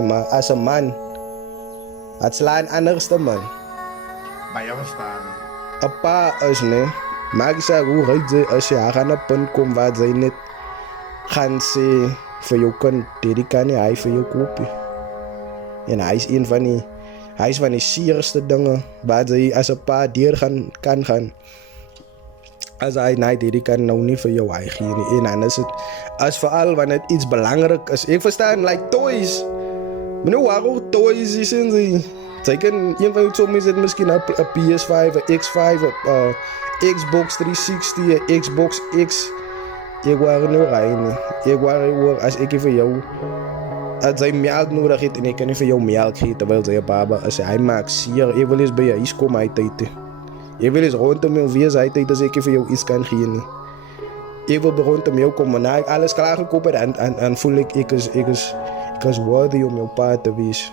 Maar as 'n man, het slaan anderste man. Bij jou staan. 'n Pa is nee, maak nie saak hoe ryk jy as jy aan 'n punt kom waar jy net gaan sê vir jou kind, dit kan nie hy vir jou koop nie. En hy is van die sierste dinge waar jy as 'n pa deur kan gaan. As hy nee, dit kan nou nie vir jou hy gee nie. En dan is dit as veral wanneer dit iets belangrik is. Ek verstaan like toys. Maar nou waarom toys is in die teken een van die sommies het miskien 'n PS5, 'n X5, 'n Xbox 360, 'n Xbox X. Ek wou nou ry. Ek wou as ek vir jou as jy melk nodig het en ek kan nie vir jou melk gee terwyl jy 'n baba is. Hy maak seer. Ek wil eens by jou huis kom uit tyd. Ek wil eens rondom jou wees uit tyd as ek vir jou iets kan gee nie. Ek wil rondom jou kom en alles klaar gekoop het en voel ek is worthy om jou pa te wees.